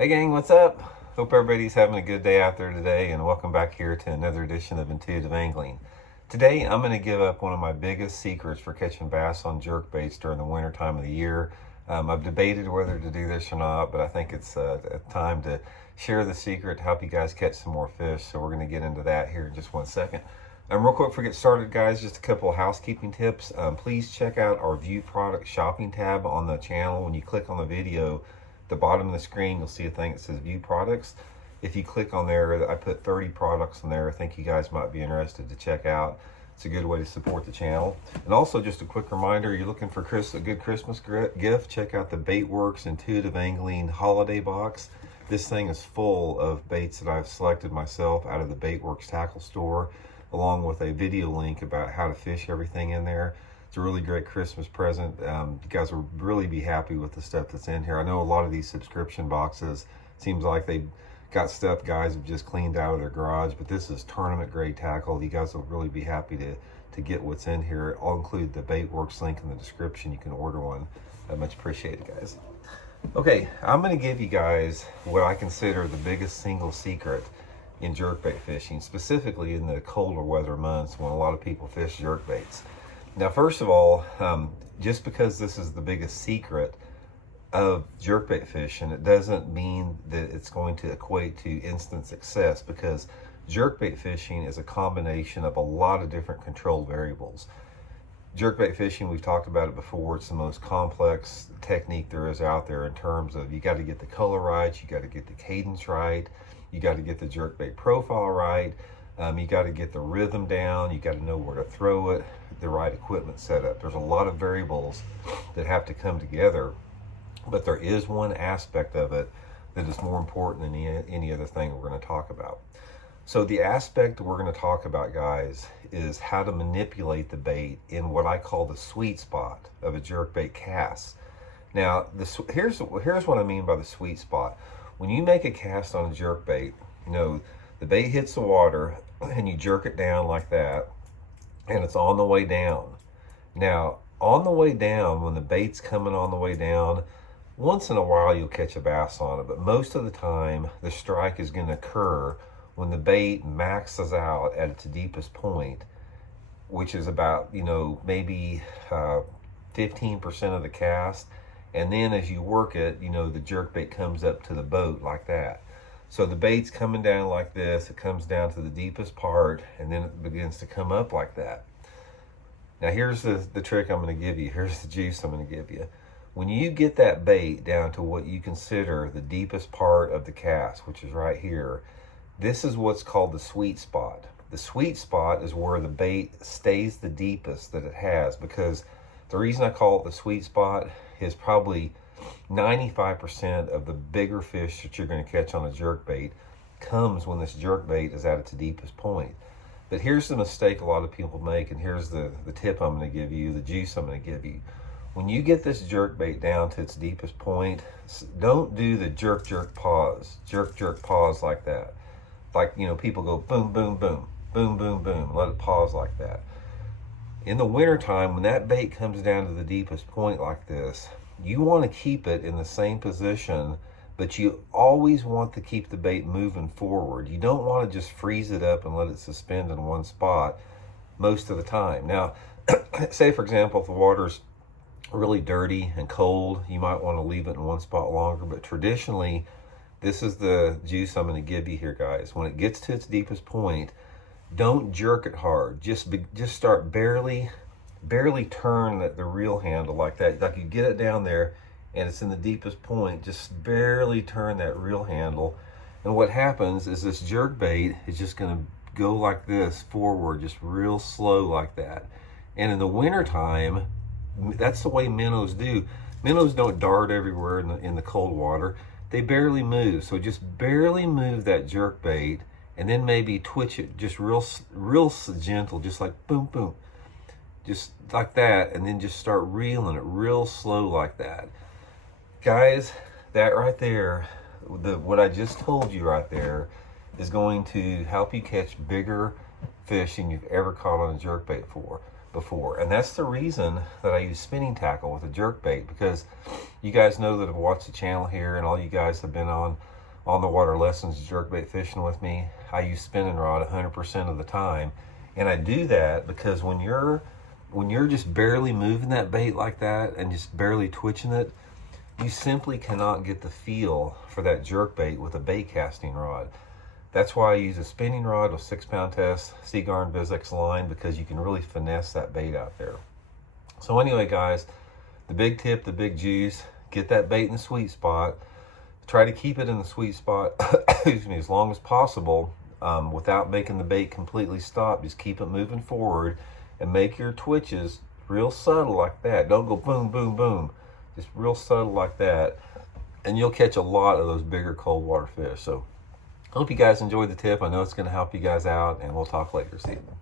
Hey gang, what's up? Hope everybody's having a good day out there today, and welcome back here to another edition of Intuitive Angling. Today I'm going to give up one of my biggest secrets for catching bass on jerk baits during the winter time of the year. I've debated whether to do this or not, but I think it's a time to share the secret to help you guys catch some more fish. So we're going to get into that here in just 1 second. Real quick before we get started, guys, just a couple of housekeeping tips. Please check out our View Product Shopping tab on the channel. When you click on the video, the bottom of the screen, you'll see a thing that says View Products. If you click on there, I put 30 products on there I think you guys might be interested to check out. It's a good way to support the channel. And also, just a quick reminder, you're looking for a good Christmas gift, check out the Baitworks Intuitive Angling Holiday Box. This thing is full of baits that I've selected myself out of the Baitworks tackle store, along with a video link about how to fish everything in there. It's a really great Christmas present. You guys will really be happy with the stuff that's in here. I know a lot of these subscription boxes, seems like they got stuff guys have just cleaned out of their garage, but this is tournament grade tackle. You guys will really be happy to get what's in here. I'll include the Baitworks link in the description. You can order one. I much appreciate it, guys. Okay, I'm going to give you guys what I consider the biggest single secret in jerkbait fishing, specifically in the colder weather months when a lot of people fish jerkbaits. Now, first of all, just because this is the biggest secret of jerkbait fishing, it doesn't mean that it's going to equate to instant success, because jerkbait fishing is a combination of a lot of different control variables. Jerkbait fishing, we've talked about it before, it's the most complex technique there is out there in terms of you got to get the color right, you got to get the cadence right, you got to get the jerkbait profile right, you got to get the rhythm down, you got to know where to throw it, the right equipment setup. There's a lot of variables that have to come together, but there is one aspect of it that is more important than any other thing we're going to talk about. So the aspect we're going to talk about, guys, is how to manipulate the bait in what I call the sweet spot of a jerkbait cast. Now, here's what I mean by the sweet spot. When you make a cast on a jerkbait, you know, the bait hits the water and you jerk it down like that, and it's on the way down. Now, on the way down, when the bait's coming on the way down, once in a while you'll catch a bass on it, but most of the time the strike is going to occur when the bait maxes out at its deepest point, which is about, you know, maybe 15% of the cast. And then as you work it, you know, the jerkbait comes up to the boat like that. So the bait's coming down like this, it comes down to the deepest part, and then it begins to come up like that. Now here's the trick I'm going to give you. Here's the juice I'm going to give you. When you get that bait down to what you consider the deepest part of the cast, which is right here, this is what's called the sweet spot. The sweet spot is where the bait stays the deepest that it has, because the reason I call it the sweet spot is probably 95% of the bigger fish that you're going to catch on a jerkbait comes when this jerkbait is at its deepest point. But here's the mistake a lot of people make, and here's the tip I'm going to give you, the juice I'm going to give you. When you get this jerkbait down to its deepest point, don't do the jerk, pause like that. Like, you know, people go boom, boom, boom, boom, boom, boom, let it pause like that. In the wintertime, when that bait comes down to the deepest point like this, you want to keep it in the same position, but you always want to keep the bait moving forward. You don't want to just freeze it up and let it suspend in one spot most of the time. Now, say for example, if the water's really dirty and cold, you might want to leave it in one spot longer, but traditionally, this is the juice I'm going to give you here, guys. When it gets to its deepest point, don't jerk it hard. Just start barely turn the reel handle like that. Like you get it down there and it's in the deepest point, just barely turn that reel handle. And what happens is this jerk bait is just going to go like this forward, just real slow like that. And in the wintertime, that's the way minnows do. Minnows don't dart everywhere in the cold water. They barely move. So just barely move that jerk bait, and then maybe twitch it just real gentle, just like boom, boom, just like that, and then just start reeling it real slow like that. Guys, that right there, what I just told you right there, is going to help you catch bigger fish than you've ever caught on a jerkbait before. before. And that's the reason that I use spinning tackle with a jerk bait, because you guys know that have watched the channel here, and all you guys have been on the water lessons jerkbait fishing with me. I use spinning rod 100% of the time. And I do that because when you're just barely moving that bait like that and just barely twitching it, you simply cannot get the feel for that jerkbait with a bait casting rod. That's why I use a spinning rod with 6-pound test Seagarn Vizex line, because you can really finesse that bait out there. So anyway, guys, the big tip, the big juice, get that bait in the sweet spot. Try to keep it in the sweet spot excuse me, as long as possible, without making the bait completely stop. Just keep it moving forward and make your twitches real subtle like that. Don't go boom, boom, boom. Just real subtle like that, and you'll catch a lot of those bigger cold water fish. So I hope you guys enjoyed the tip. I know it's going to help you guys out, and we'll talk later. See you.